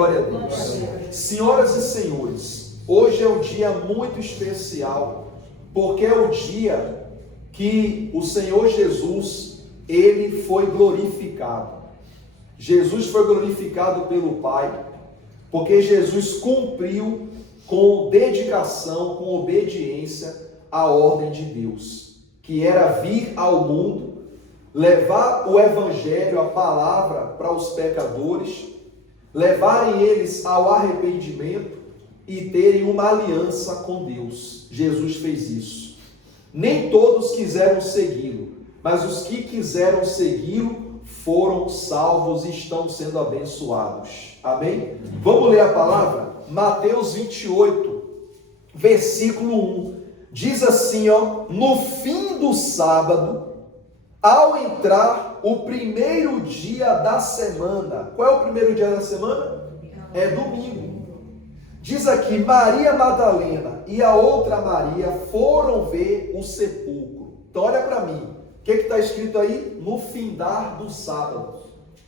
glória a Deus. Senhoras e senhores, hoje é um dia muito especial, porque é o dia que o Senhor Jesus, ele foi glorificado. Jesus foi glorificado pelo Pai, porque Jesus cumpriu com dedicação, com obediência, a ordem de Deus, que era vir ao mundo, levar o Evangelho, a palavra para os pecadores, levarem eles ao arrependimento e terem uma aliança com Deus. Jesus fez isso. Nem todos quiseram segui-lo, mas os que quiseram segui-lo foram salvos e estão sendo abençoados. Amém? Vamos ler a palavra? Mateus 28, versículo 1. Diz assim, no fim do sábado, ao entrar o primeiro dia da semana. Qual é o primeiro dia da semana? É domingo. Diz aqui, Maria Madalena e a outra Maria foram ver o sepulcro. Então olha para mim, o que está escrito aí? No findar do sábado.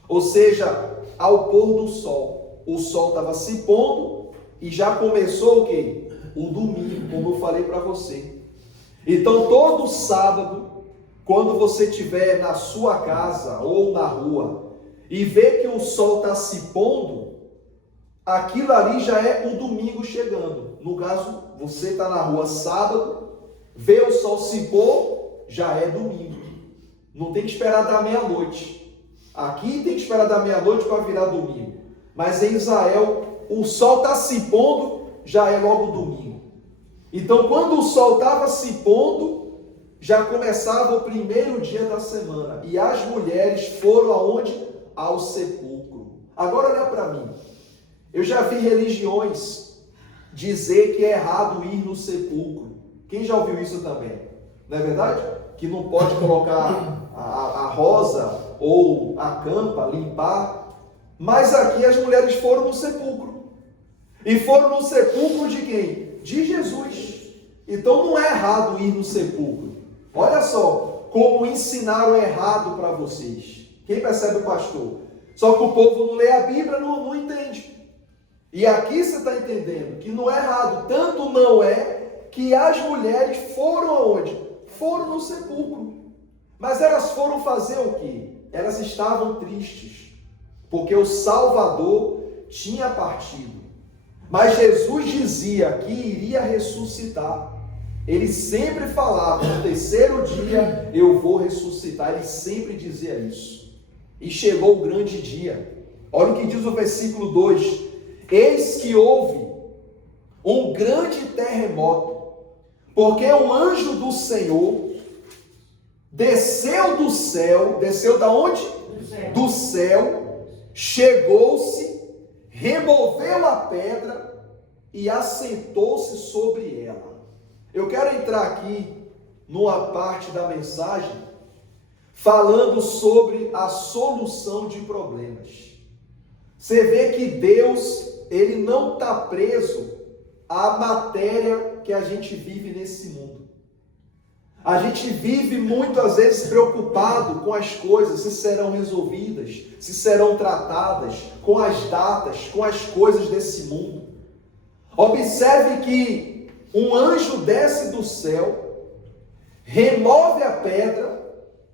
Ou seja, ao pôr do sol. O sol estava se pondo e já começou o quê? O domingo, como eu falei para você. Então todo sábado, quando você estiver na sua casa ou na rua e vê que o sol está se pondo, aquilo ali já é o domingo chegando. No caso, você está na rua sábado, vê o sol se pôr, já é domingo. Não tem que esperar da meia-noite. Aqui tem que esperar da meia-noite para virar domingo. Mas em Israel, o sol está se pondo, já é logo domingo. Então, quando o sol estava se pondo, já começava o primeiro dia da semana. E as mulheres foram aonde? Ao sepulcro. Agora olha para mim. Eu já vi religiões dizer que é errado ir no sepulcro. Quem já ouviu isso também? Não é verdade? Que não pode colocar a rosa ou a campa, limpar. Mas aqui as mulheres foram no sepulcro. E foram no sepulcro de quem? De Jesus. Então não é errado ir no sepulcro. Olha só como ensinaram errado para vocês. Quem percebe o pastor? Só que o povo não lê a Bíblia, não entende. E aqui você está entendendo que não é errado. Tanto não é que as mulheres foram aonde? Foram no sepulcro. Mas elas foram fazer o quê? Elas estavam tristes, porque o Salvador tinha partido. Mas Jesus dizia que iria ressuscitar. Ele sempre falava, no terceiro dia eu vou ressuscitar. Ele sempre dizia isso. E chegou o grande dia. Olha o que diz o versículo 2. Eis que houve um grande terremoto, porque um anjo do Senhor desceu do céu. Desceu da onde? Do céu. Chegou-se, removeu a pedra e assentou-se sobre ela. Eu quero entrar aqui numa parte da mensagem falando sobre a solução de problemas. Você vê que Deus, ele não está preso à matéria que a gente vive nesse mundo. A gente vive muitas vezes preocupado com as coisas, se serão resolvidas, se serão tratadas, com as datas, com as coisas desse mundo. Observe que um anjo desce do céu, remove a pedra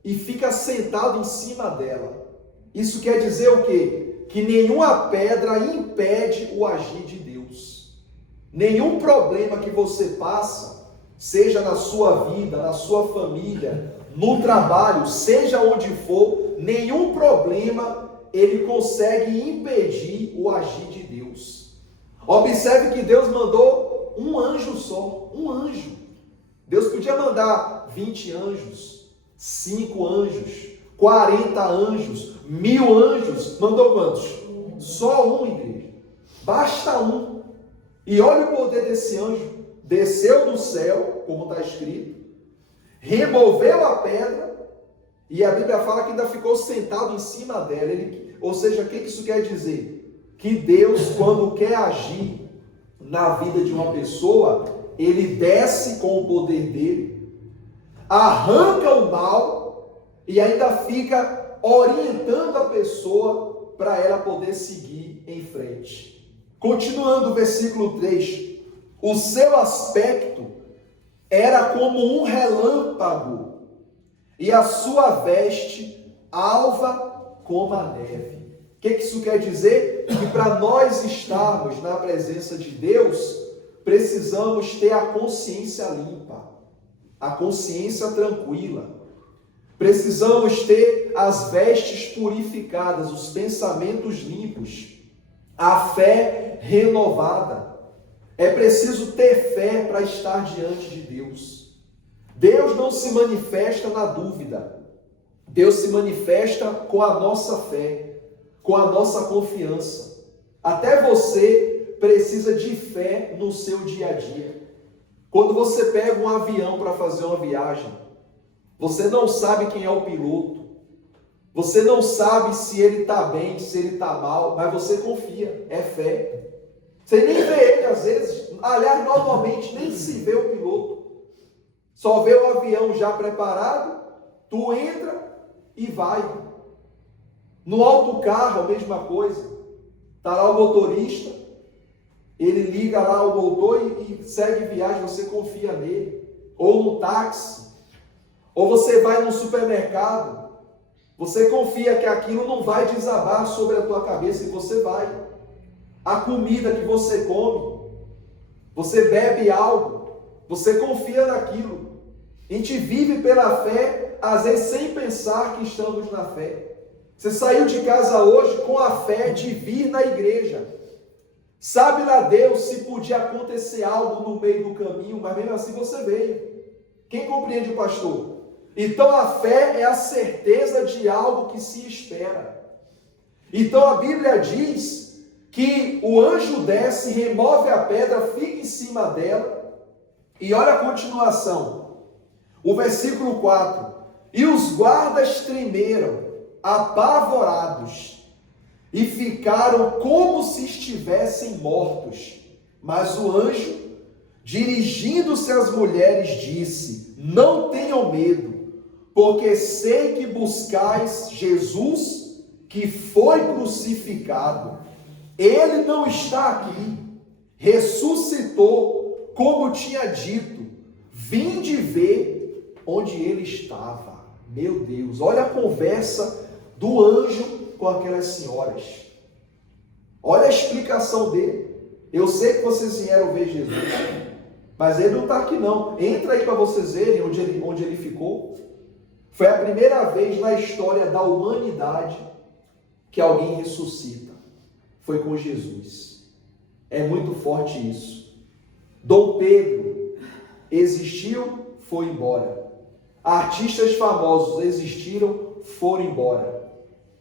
e fica sentado em cima dela. Isso quer dizer o quê? Que nenhuma pedra impede o agir de Deus. Nenhum problema que você passa, seja na sua vida, na sua família, no trabalho, seja onde for, nenhum problema ele consegue impedir o agir de Deus. Observe que Deus mandou um anjo só, um anjo. Deus podia mandar 20 anjos, 5 anjos, 40 anjos, 1000 anjos. Mandou quantos? Só um, igreja. Basta um. E olha o poder desse anjo. Desceu do céu, como está escrito, removeu a pedra, e a Bíblia fala que ainda ficou sentado em cima dela. Ou seja, o que isso quer dizer? Que Deus, quando quer agir na vida de uma pessoa, ele desce com o poder dele, arranca o mal e ainda fica orientando a pessoa para ela poder seguir em frente. Continuando o versículo 3. O seu aspecto era como um relâmpago, e a sua veste alva como a neve. O que isso quer dizer? Que para nós estarmos na presença de Deus, precisamos ter a consciência limpa, a consciência tranquila. Precisamos ter as vestes purificadas, os pensamentos limpos, a fé renovada. É preciso ter fé para estar diante de Deus. Deus não se manifesta na dúvida. Deus se manifesta com a nossa fé, com a nossa confiança. Até você precisa de fé no seu dia a dia. Quando você pega um avião para fazer uma viagem, você não sabe quem é o piloto, você não sabe se ele está bem, se ele está mal, mas você confia, é fé. Você nem vê ele às vezes, aliás, normalmente nem se vê o piloto, só vê o avião já preparado, tu entra e vai. No autocarro, a mesma coisa, está lá o motorista, ele liga lá o motor e segue viagem, você confia nele. Ou no táxi, ou você vai no supermercado, você confia que aquilo não vai desabar sobre a tua cabeça e você vai. A comida que você come, você bebe algo, você confia naquilo. A gente vive pela fé, às vezes sem pensar que estamos na fé. Você saiu de casa hoje com a fé de vir na igreja. Sabe lá Deus se podia acontecer algo no meio do caminho, mas mesmo assim você veio. Quem compreende o pastor? Então a fé é a certeza de algo que se espera. Então a Bíblia diz que o anjo desce, remove a pedra, fica em cima dela. E olha a continuação. O versículo 4. E os guardas tremeram, apavorados, e ficaram como se estivessem mortos. Mas o anjo, dirigindo-se às mulheres, disse: não tenham medo, porque sei que buscais Jesus, que foi crucificado. Ele não está aqui, ressuscitou, como tinha dito. Vinde ver onde ele estava. Meu Deus, olha a conversa do anjo com aquelas senhoras. Olha a explicação dele. Eu sei que vocês vieram ver Jesus, mas ele não está aqui não. Entra aí para vocês verem onde ele ficou. Foi a primeira vez na história da humanidade que alguém ressuscita. Foi com Jesus. É muito forte isso. Dom Pedro existiu, foi embora. Artistas famosos existiram, foram embora.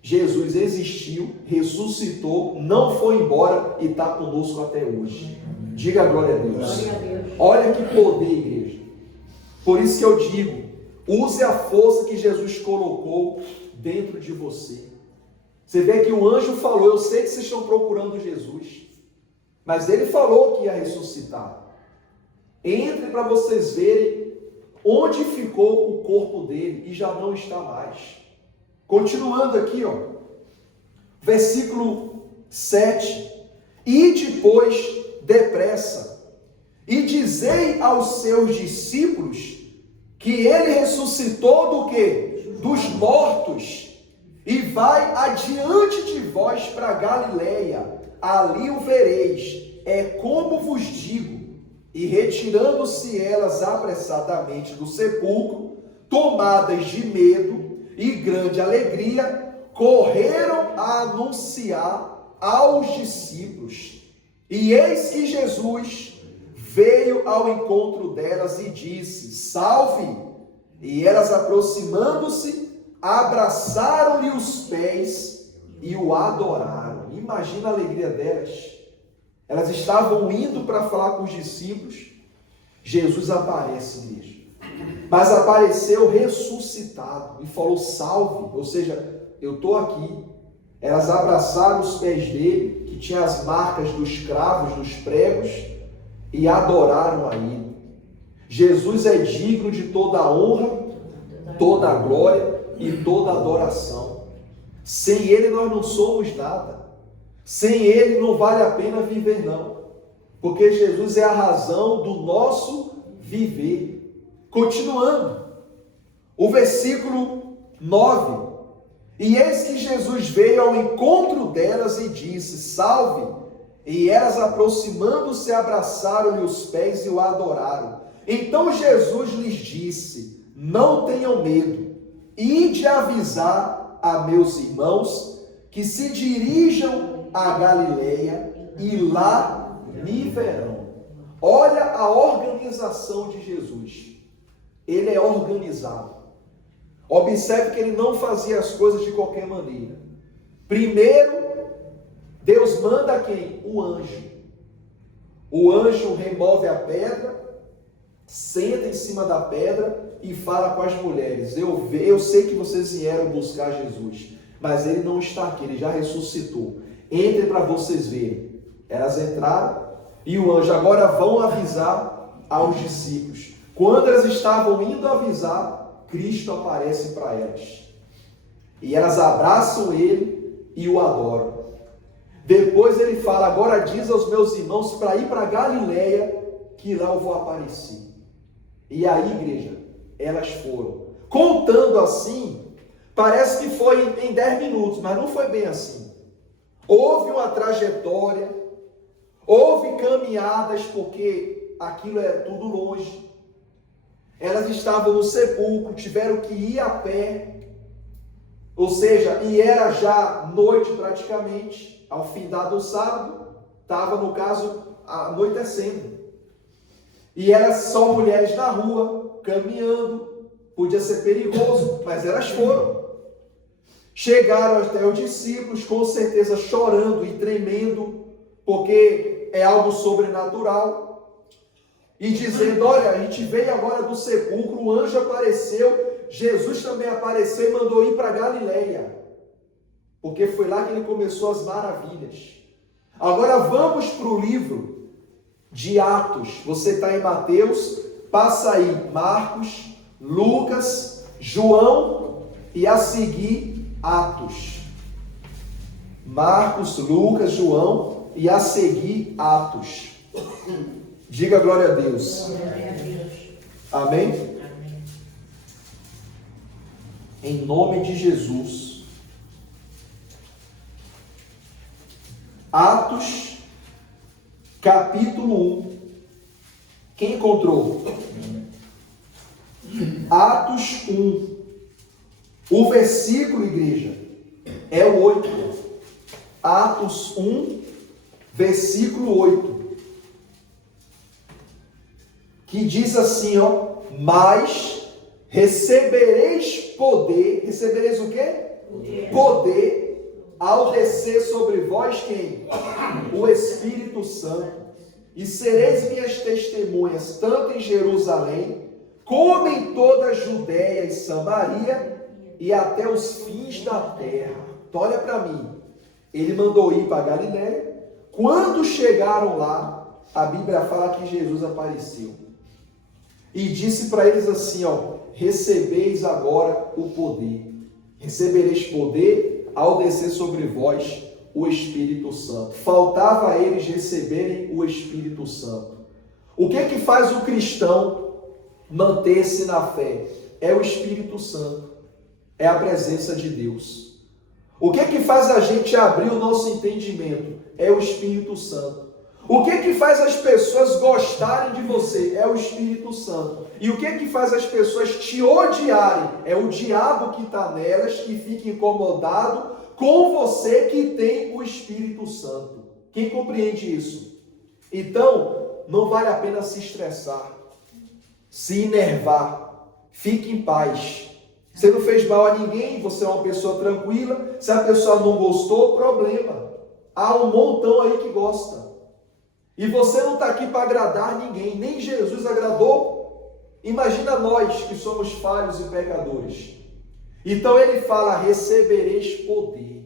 Jesus existiu, ressuscitou, não foi embora e está conosco até hoje. Diga glória a Deus. Glória a Deus. Olha que poder, igreja. Por isso que eu digo, use a força que Jesus colocou dentro de você. Você vê que o anjo falou, eu sei que vocês estão procurando Jesus, mas ele falou que ia ressuscitar. Entre para vocês verem onde ficou o corpo dele e já não está mais. Continuando aqui, versículo 7. Ide, pois, depressa, e dizei aos seus discípulos que ele ressuscitou do quê? Dos mortos, e vai adiante de vós para Galileia, ali o vereis, é como vos digo. E retirando-se elas apressadamente do sepulcro, tomadas de medo e grande alegria, correram a anunciar aos discípulos. E eis que Jesus veio ao encontro delas e disse: salve! E elas, aproximando-se, abraçaram-lhe os pés e o adoraram. Imagina a alegria delas. Elas estavam indo para falar com os discípulos. Jesus aparece, igreja. Mas apareceu ressuscitado e falou: salve, ou seja, eu estou aqui. Elas abraçaram os pés dele, que tinha as marcas dos cravos, dos pregos, e adoraram a ele. Jesus é digno de toda a honra, toda a glória e toda a adoração. Sem ele nós não somos nada. Sem Ele não vale a pena viver, não. Porque Jesus é a razão do nosso viver. Continuando, o versículo 9. E eis que Jesus veio ao encontro delas e disse: salve! E elas, aproximando-se, abraçaram-lhe os pés e o adoraram. Então Jesus lhes disse: não tenham medo, ide avisar a meus irmãos que se dirijam a Galileia e lá me verão. Olha a organização de Jesus. Ele é organizado. Observe que ele não fazia as coisas de qualquer maneira. Primeiro, Deus manda quem? O anjo. O anjo remove a pedra, senta em cima da pedra e fala com as mulheres: eu sei que vocês vieram buscar Jesus, mas ele não está aqui, ele já ressuscitou. Entrem para vocês verem. Elas entraram e o anjo: agora vão avisar aos discípulos. Quando elas estavam indo avisar, Cristo aparece para elas. E elas abraçam ele e o adoram. Depois ele fala: agora diz aos meus irmãos para ir para Galileia, que lá eu vou aparecer. E aí, igreja, elas foram. Contando assim, parece que foi em 10 minutos, mas não foi bem assim. Houve uma trajetória, houve caminhadas, porque aquilo é tudo longe. Elas estavam no sepulcro, tiveram que ir a pé. Ou seja, e era já noite praticamente, ao findar do sábado, estava, no caso, anoitecendo. E eram só mulheres na rua, caminhando, podia ser perigoso, mas elas foram. Chegaram até os discípulos, com certeza chorando e tremendo, porque é algo sobrenatural. E dizendo: olha, a gente veio agora do sepulcro, o anjo apareceu, Jesus também apareceu e mandou ir para Galileia, porque foi lá que ele começou as maravilhas. Agora vamos para o livro de Atos. Você está em Mateus, passa aí Marcos, Lucas, João e a seguir Atos. Marcos, Lucas, João e a seguir Atos. Diga glória a Deus. Glória a Deus. Amém? Amém. Em nome de Jesus. Atos, capítulo 1. Quem encontrou? Atos 1. O versículo, igreja, é o 8. Atos 1, versículo 8. Que diz assim, ó: mas recebereis poder. Recebereis o quê? Poder ao descer sobre vós quem? O Espírito Santo. E sereis minhas testemunhas, tanto em Jerusalém, como em toda a Judéia e Samaria, e até os fins da terra. Então olha para mim. Ele mandou ir para Galiléia. Quando chegaram lá, a Bíblia fala que Jesus apareceu. E disse para eles assim, ó: recebeis agora o poder. Recebereis poder ao descer sobre vós o Espírito Santo. Faltava a eles receberem o Espírito Santo. O que faz o cristão manter-se na fé? É o Espírito Santo. É a presença de Deus. O que faz a gente abrir o nosso entendimento? É o Espírito Santo. O que faz as pessoas gostarem de você? É o Espírito Santo. E o que faz as pessoas te odiarem? É o diabo que está nelas, que fica incomodado com você que tem o Espírito Santo. Quem compreende isso? Então, não vale a pena se estressar, se enervar. Fique em paz. Você não fez mal a ninguém, você é uma pessoa tranquila. Se a pessoa não gostou, problema. Há um montão aí que gosta. E você não está aqui para agradar ninguém, nem Jesus agradou. Imagina nós que somos falhos e pecadores. Então ele fala: recebereis poder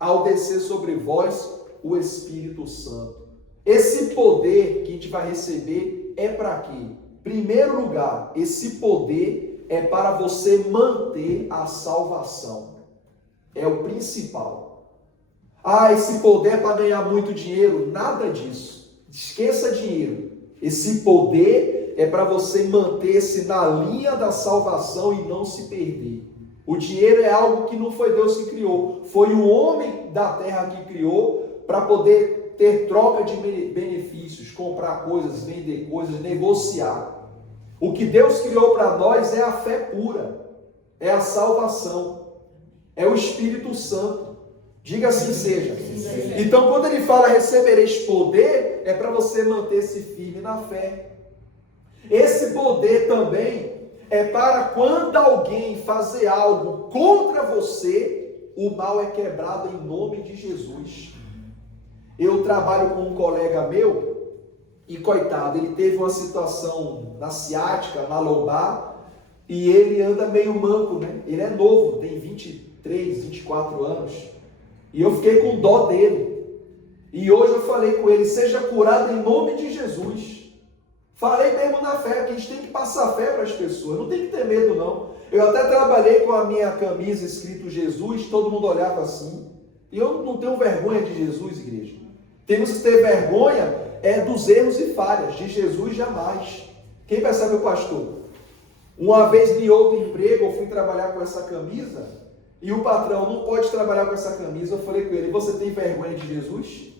ao descer sobre vós o Espírito Santo. Esse poder que a gente vai receber é para quê? Em primeiro lugar, esse poder é para você manter a salvação. É o principal. Ah, esse poder é para ganhar muito dinheiro. Nada disso. Esqueça dinheiro. Esse poder é para você manter-se na linha da salvação e não se perder. O dinheiro é algo que não foi Deus que criou. Foi o homem da terra que criou para poder ter troca de benefícios, comprar coisas, vender coisas, negociar. O que Deus criou para nós é a fé pura. É a salvação. É o Espírito Santo. Diga assim seja. Então, quando ele fala recebereis poder, é para você manter-se firme na fé. Esse poder também é para quando alguém fazer algo contra você, o mal é quebrado em nome de Jesus. Eu trabalho com um colega meu e, coitado, ele teve uma situação na ciática, na lombar, e ele anda meio manco, né? Ele é novo, tem 23, 24 anos. E eu fiquei com dó dele. E hoje eu falei com ele, seja curado em nome de Jesus. Falei mesmo na fé, que a gente tem que passar fé para as pessoas, não tem que ter medo não. Eu até trabalhei com a minha camisa escrito Jesus, todo mundo olhava assim. E eu não tenho vergonha de Jesus, igreja. Temos que ter vergonha dos erros e falhas, de Jesus jamais. Quem percebe o pastor? Uma vez em outro emprego, eu fui trabalhar com essa camisa, e o patrão não pode trabalhar com essa camisa. Eu falei com ele, você tem vergonha de Jesus?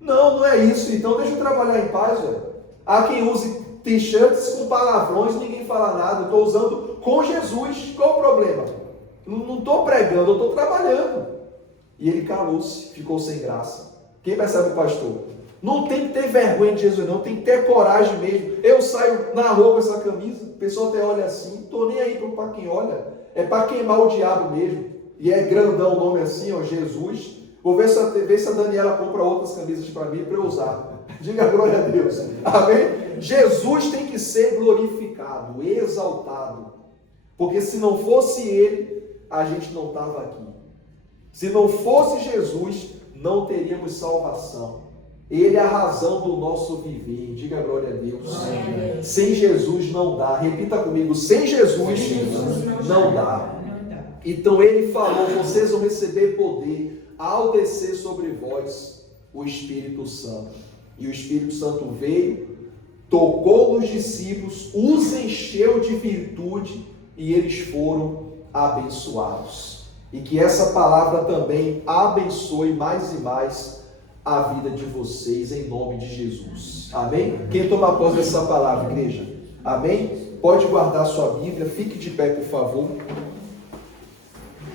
Não, não é isso, então deixa eu trabalhar em paz, velho. Há quem use t-shirts com palavrões, ninguém fala nada. Eu estou usando com Jesus. Qual o problema? Não estou pregando, eu estou trabalhando. E ele calou-se, ficou sem graça. Quem percebe o pastor? Não tem que ter vergonha de Jesus, não. Tem que ter coragem mesmo. Eu saio na rua com essa camisa, o pessoal até olha assim. Não estou nem aí para quem olha. É para queimar o diabo mesmo. E é grandão o nome assim, ó, Jesus. Vou ver se a Daniela compra outras camisas para mim para eu usar. Diga glória a Deus. Amém? Jesus tem que ser glorificado, exaltado. Porque se não fosse Ele, a gente não estava aqui. Se não fosse Jesus, não teríamos salvação. Ele é a razão do nosso viver. Diga glória a Deus. Glória a Deus. Sem Jesus não dá. Repita comigo. Sem Jesus não dá. Então Ele falou, vocês vão receber poder ao descer sobre vós o Espírito Santo. E o Espírito Santo veio, tocou nos discípulos, os encheu de virtude e eles foram abençoados. E que essa palavra também abençoe mais e mais a vida de vocês em nome de Jesus. Amém? Quem toma posse dessa palavra, igreja? Amém? Pode guardar sua Bíblia, fique de pé, por favor.